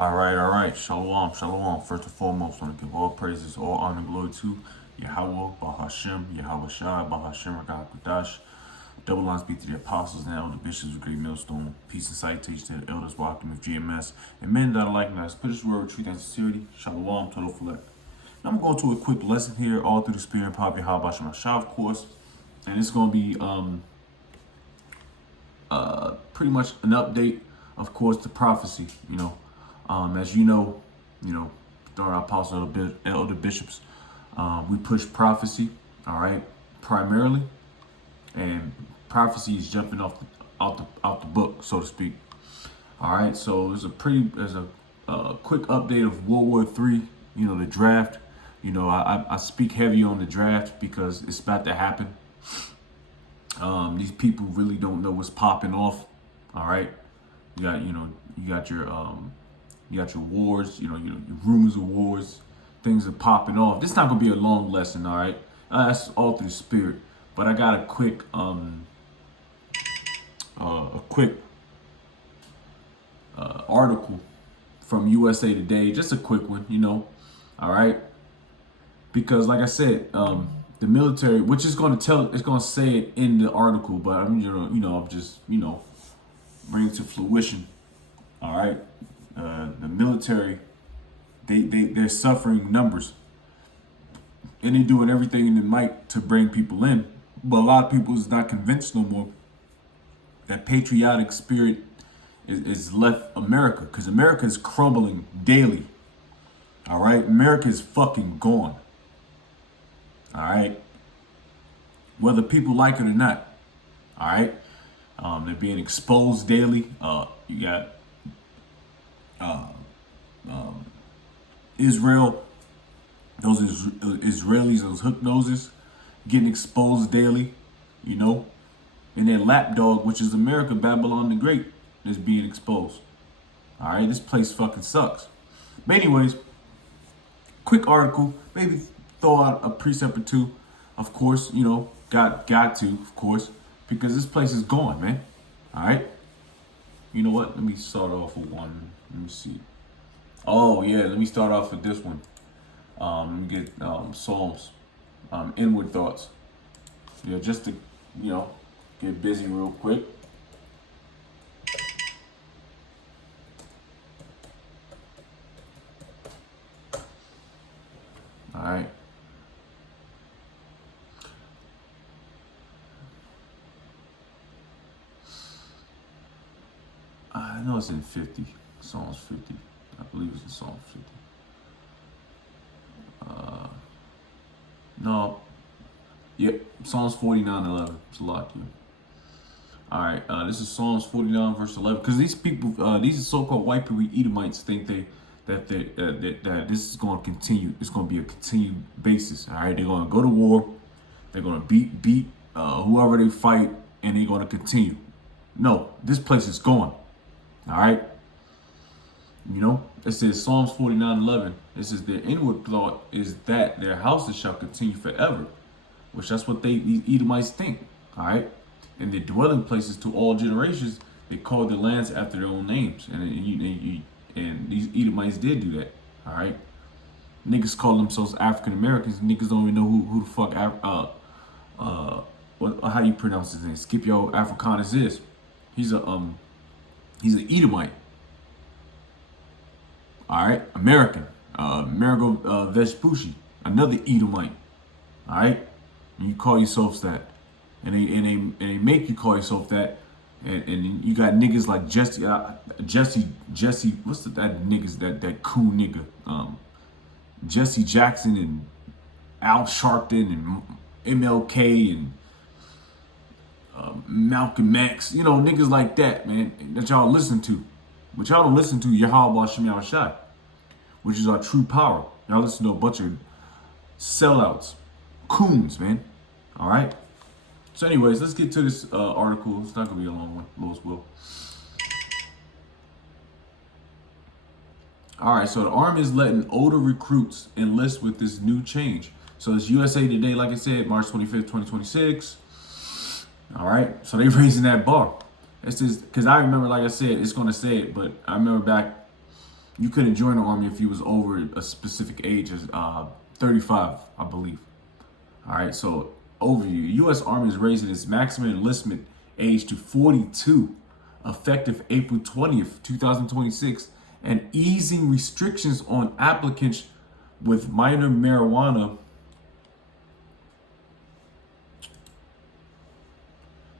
All right. Shalom, shalom. First and foremost, I want to give all praises, all honor, and glory to Yahweh, Bahashem, Yahweh Shai, Bahashem, God Kudash. Double lines be to the apostles and elder bishops of Great Millstone. Peace and citation to the elders walking with GMS. And men that are like us. Put this word retreat and sincerity. Shalom, total select. Now I'm going to a quick lesson here, all through the spirit and power of Yahweh Bahashem Shai, of course. And it's going to be pretty much an update, of course, to prophecy, as during our apostles, elder bishops, we push prophecy, all right, primarily, and prophecy is jumping out the book, so to speak. All right, so there's a quick update of WW3, the draft. I speak heavy on the draft because it's about to happen. These people really don't know what's popping off. All right, you got your wars. Your rumors of wars. Things are popping off. This is not gonna be a long lesson. All right, that's all through the spirit. But I got a quick article from USA Today. Just a quick one. All right, because like I said, the military, which is going to it's going to say it in the article, but I'm I'm just bring it to fruition. All right, the military, they're suffering numbers, and they're doing everything in their might to bring people in, but a lot of people is not convinced no more. That patriotic spirit is left America, because America is crumbling daily. All right, America is fucking gone. All right, whether people like it or not. All right, they're being exposed daily. You got Israel, those Israelis, those hook noses, getting exposed daily. And their lapdog, which is America, Babylon the Great, is being exposed. All right, this place fucking sucks. But anyways, quick article, maybe throw out a precept or two, of course, got to, of course, because this place is gone, man. All right. You know what? Let me start off with one. Let me see. Oh yeah, let me start off with this one. Let me get Psalms, inward thoughts. Yeah, just to get busy real quick. All right. I know it's in 50, Psalms 50. I believe it's in Psalms 50. No. Yep, Psalms 49:11. It's a lot, dude. All right, this is Psalms 49 verse 11. Because these people, these so-called white people, Edomites, think that this is going to continue. It's going to be a continued basis. All right, they're going to go to war. They're going to beat whoever they fight, and they're going to continue. No, this place is gone. All right. It says Psalms 49:11. It says their inward thought is that their houses shall continue forever, which that's what these Edomites think. All right. And their dwelling places to all generations, they call their lands after their own names. And these Edomites did do that. All right. Niggas call themselves African Americans. Niggas don't even know who the fuck how you pronounce his name. Scipio Africanus is. He's an Edomite. All right, American. Amerigo Vespucci, another Edomite. All right, and you call yourselves that, and they make you call yourself that, and you got niggas like Jesse. What's that niggas that cool nigga? Jesse Jackson and Al Sharpton and MLK and Malcolm X, niggas like that, man, that y'all listen to. But y'all don't listen to Yahweh Shem Shai, which is our true power. Y'all listen to a bunch of sellouts, coons, man. All right? So anyways, let's get to this article. It's not going to be a long one, Lois will. All right, so the Army is letting older recruits enlist with this new change. So it's USA Today, like I said, March 25th, 2026. All right, so they raising that bar. It's just because I remember, like I said, it's going to say it, but I remember back You couldn't join the army if you was over a specific age, as 35, I believe. All right, so overview. U.S. Army is raising its maximum enlistment age to 42, effective April 20th, 2026, and easing restrictions on applicants with minor marijuana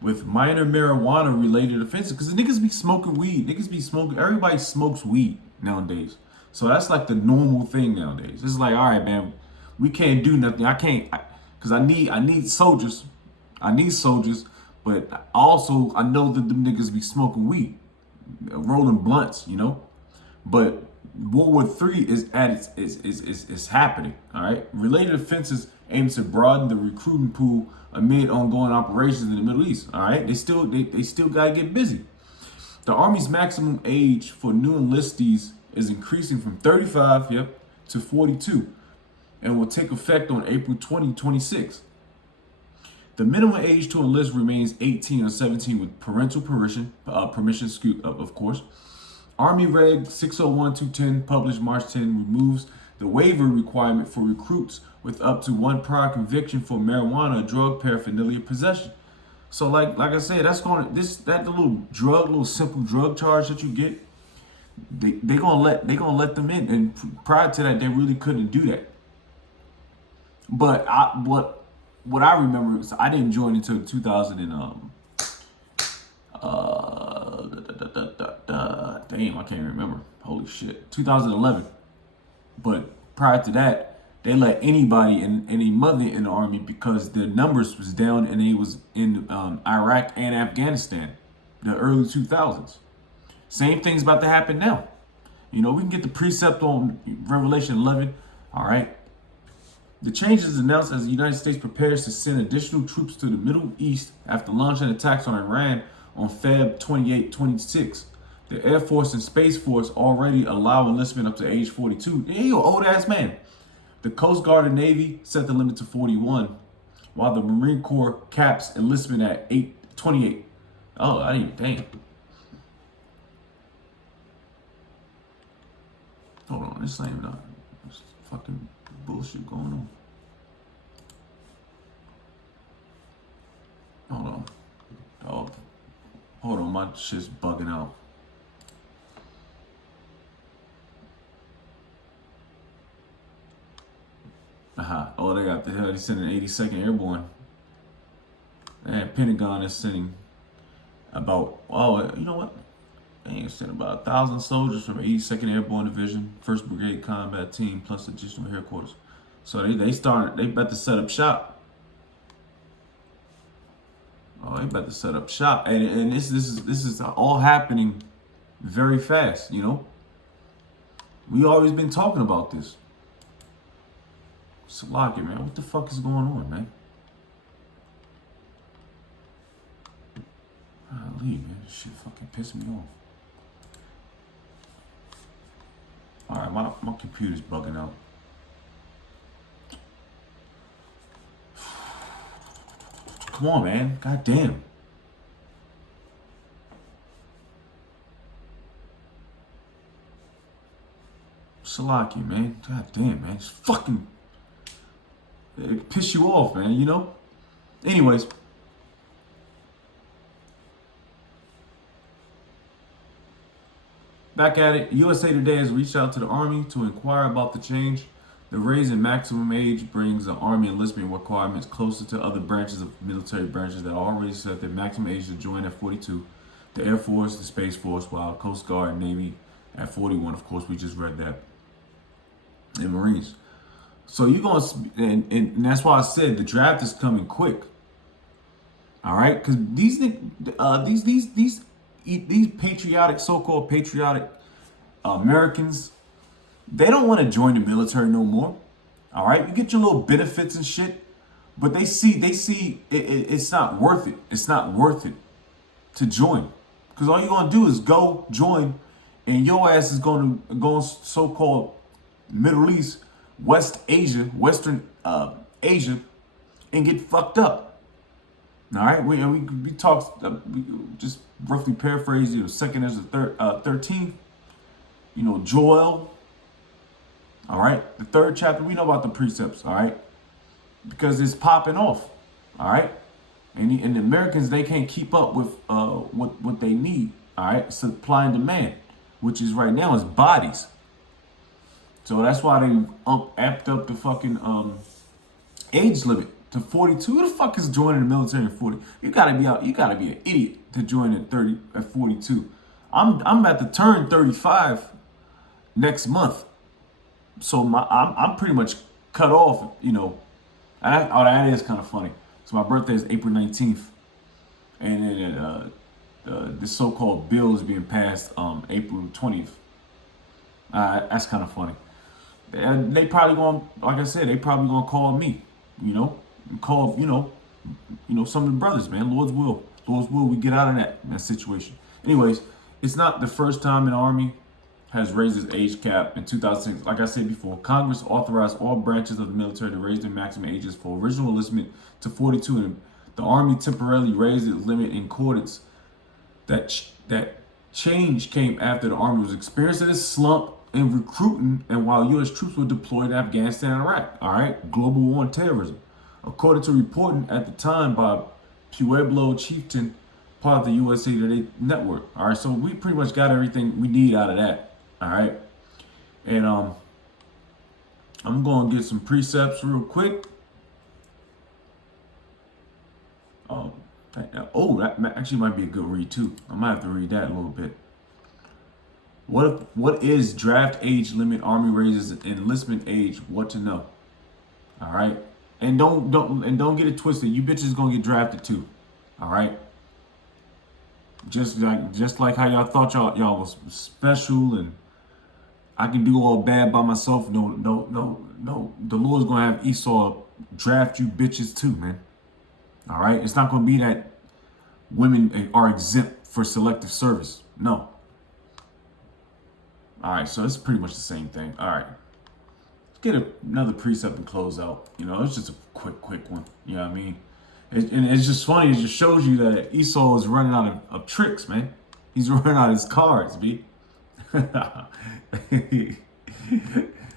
related offenses. Because the niggas be smoking weed. Niggas be smoking. Everybody smokes weed nowadays. So that's like the normal thing nowadays. It's like, all right, man, we can't do nothing. I can't, because I need soldiers. I need soldiers, but also I know that the niggas be smoking weed, rolling blunts, you know. But World War III is at its is happening. All right, related offenses aim to broaden the recruiting pool amid ongoing operations in the Middle East. All right, they still gotta get busy. The Army's maximum age for new enlistees is increasing from 35, to 42, and will take effect on April 2026. The minimum age to enlist remains 18 or 17 with parental permission, of course. Army Reg 601-210, published March 10, removes the waiver requirement for recruits with up to one prior conviction for marijuana or drug paraphernalia possession. So, like I said, that little simple drug charge that you get, they gonna let them in. And prior to that, they really couldn't do that. But what I remember is I didn't join until 2000 and damn, I can't remember. Holy shit, 2011. But prior to that, they let anybody and any mother in the army because the numbers was down and they was in Iraq and Afghanistan, the early 2000s. Same thing's about to happen now. You know, we can get the precept on Revelation 11. All right. The change is announced as the United States prepares to send additional troops to the Middle East after launching attacks on Iran on Feb 28, 26. The Air Force and Space Force already allow enlistment up to age 42. Hey, you old ass man. The Coast Guard and Navy set the limit to 41, while the Marine Corps caps enlistment at 28. Oh, I didn't even, damn. Hold on, this ain't enough. There's fucking bullshit going on. Hold on. Oh, hold on, my shit's bugging out. Oh, they sending 82nd Airborne. And Pentagon is sending about, you know what? They ain't sending about 1,000 soldiers from 82nd Airborne Division, 1st Brigade Combat Team, plus additional headquarters. So they about to set up shop. Oh, they about to set up shop. And this is all happening very fast, you know? We always been talking about this. Salaki, man, what the fuck is going on, man? Golly, man, this shit fucking pissed me off. All right, my computer's bugging out. Come on, man. God damn. Salaki, man. God damn, man. It's fucking... It piss you off, man, you know? Anyways. Back at it. USA Today has reached out to the Army to inquire about the change. The raise in maximum age brings the Army enlistment requirements closer to other branches of military branches that already set their maximum age to join at 42. The Air Force, the Space Force, while Coast Guard and Navy at 41. Of course, we just read that. And Marines. So you're going to, and that's why I said the draft is coming quick. All right, because these patriotic, so-called patriotic Americans, they don't want to join the military no more. All right, you get your little benefits and shit, but they see it's not worth it. It's not worth it to join, because all you're gonna do is go join, and your ass is going to go so-called Middle East, Western Asia, and get fucked up. All right, we talked, we just roughly paraphrase, 2nd as the 13th. Joel. All right, the 3rd chapter, we know about the precepts. All right, because it's popping off. All right, and the Americans, they can't keep up with what they need. All right, supply and demand, which is right now is bodies. So that's why they amped up the fucking age limit to 42. Who the fuck is joining the military at 40? You gotta be an idiot to join at 42. I'm about to turn 35 next month, so I'm pretty much cut off. That is kind of funny. So my birthday is April 19th, and then this so-called bill is being passed April 20th. That's kind of funny. And they probably like I said, they probably gonna call me, call some of the brothers, man. Lord's will, we get out of that situation. Anyways, it's not the first time an army has raised its age cap. In 2006. Like I said before, Congress authorized all branches of the military to raise their maximum ages for original enlistment to 42, and the army temporarily raised its limit in accordance. That change came after the army was experiencing a slump in recruiting, and while U.S. troops were deployed in Afghanistan and Iraq. All right, global war on terrorism, according to reporting at the time by Pueblo Chieftain, part of the USA Today network. All right, so we pretty much got everything we need out of that. All right, and I'm going to get some precepts real quick. That actually might be a good read too. I might have to read that a little bit. What is draft age limit, army raises, and enlistment age? What to know? All right, and don't get it twisted. You bitches gonna get drafted too. All right. Just like how y'all thought y'all was special and I can do all bad by myself. No. The Lord's gonna have Esau draft you bitches too, man. All right. It's not gonna be that women are exempt for selective service. No. All right, so it's pretty much the same thing. All right, let's get another precept and close out. It's just a quick one. You know what I mean? And it's just funny. It just shows you that Esau is running out of tricks, man. He's running out of his cards, B.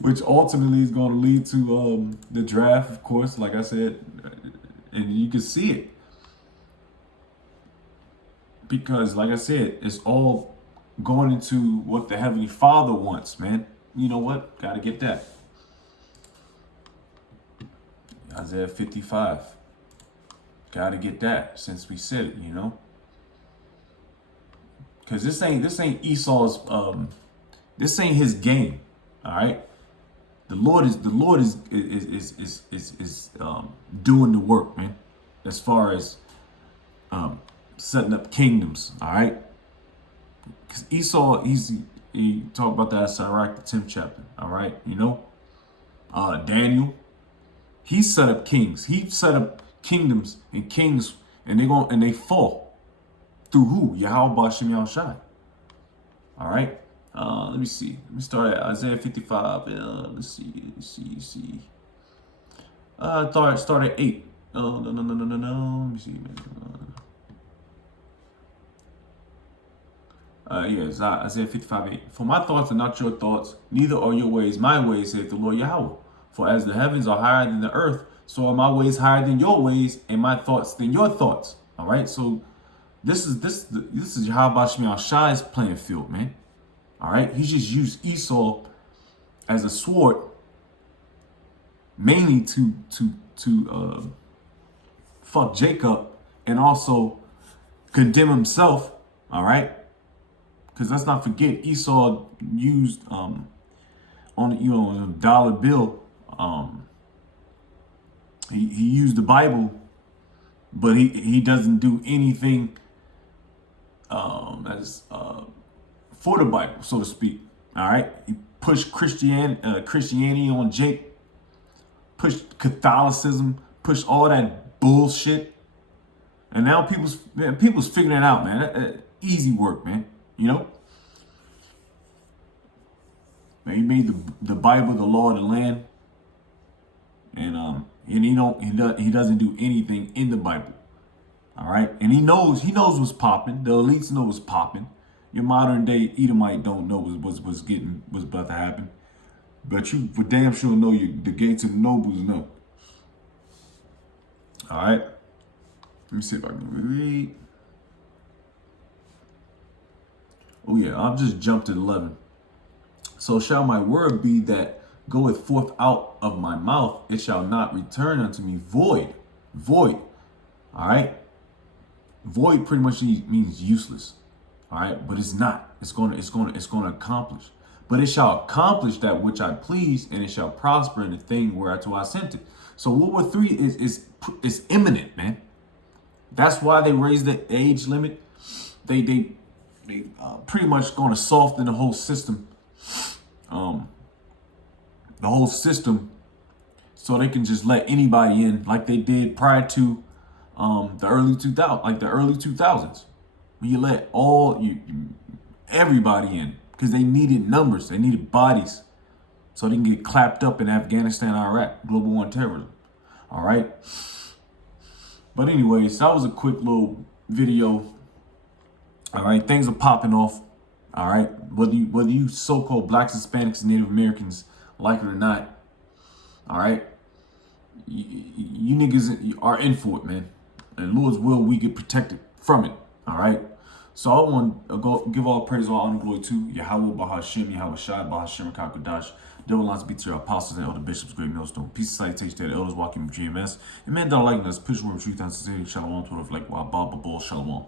Which ultimately is going to lead to the draft, of course, like I said. And you can see it. Because, like I said, it's all going into what the Heavenly Father wants, man. You know what? Got to get that. Isaiah 55. Got to get that since we said it, Because this ain't Esau's, this ain't his game, all right? The Lord is doing the work, man. As far as setting up kingdoms, all right? Because Esau, he talked about that in Sirach, the 10th chapter. All right, Daniel, he set up kings. He set up kingdoms and kings, and they fall through who? Yahweh Bashem Yahushai. All right. Let me see. Let me start at Isaiah 55. Let's see. Start at 8. No. Let me see. Yes, Isaiah 55:8. For my thoughts are not your thoughts, neither are your ways my ways, saith the Lord Yahweh. For as the heavens are higher than the earth, so are my ways higher than your ways, and my thoughts than your thoughts. All right, so this is Yahweh Bashem Yahushai's playing field, man. All right, he just used Esau as a sword, mainly to fuck Jacob and also condemn himself. All right. Because let's not forget, Esau used on a dollar bill. He used the Bible, but he doesn't do anything as for the Bible, so to speak. All right, he pushed Christianity on Jake, pushed Catholicism, pushed all that bullshit, and now people's figuring it out, man. Easy work, man. Man, he made the Bible the law of the land, and he doesn't do anything in the Bible. All right, and he knows what's popping. The elites know what's popping. your modern day Edomite don't know was about to happen. But you for damn sure know the gates of the nobles know. All right. Let me see if I can read. Oh yeah, I'll just jump to 11. So shall my word be that goeth forth out of my mouth, it shall not return unto me void. Void. All right. Void pretty much means useless. All right, but it's not. It's gonna accomplish. But it shall accomplish that which I please, and it shall prosper in the thing whereto I sent it. So World War III is imminent, man. That's why they raised the age limit. They pretty much going to soften the whole system. The whole system, so they can just let anybody in, like they did prior to the early 2000s, when you let everybody in because they needed numbers, they needed bodies, so they can get clapped up in Afghanistan, Iraq, global war terrorism. All right. But anyways, that was a quick little video. All right, things are popping off. All right, whether you so-called blacks, Hispanics, and Native Americans like it or not, all right, you niggas are in for it, man. And Lord's will, we get protected from it. All right. So I want to go give all praise, all honor, glory to Yahweh, Bahashim, Yahweh Shai, Bahashim, Kakadash. Double lines be to your apostles and elder bishops, great millstone. Peace and salutation to the elders walking with GMS. And men don't like us, push word of truth and sincerity. Shalom to the like, wow, Baba, Bull, Shalom.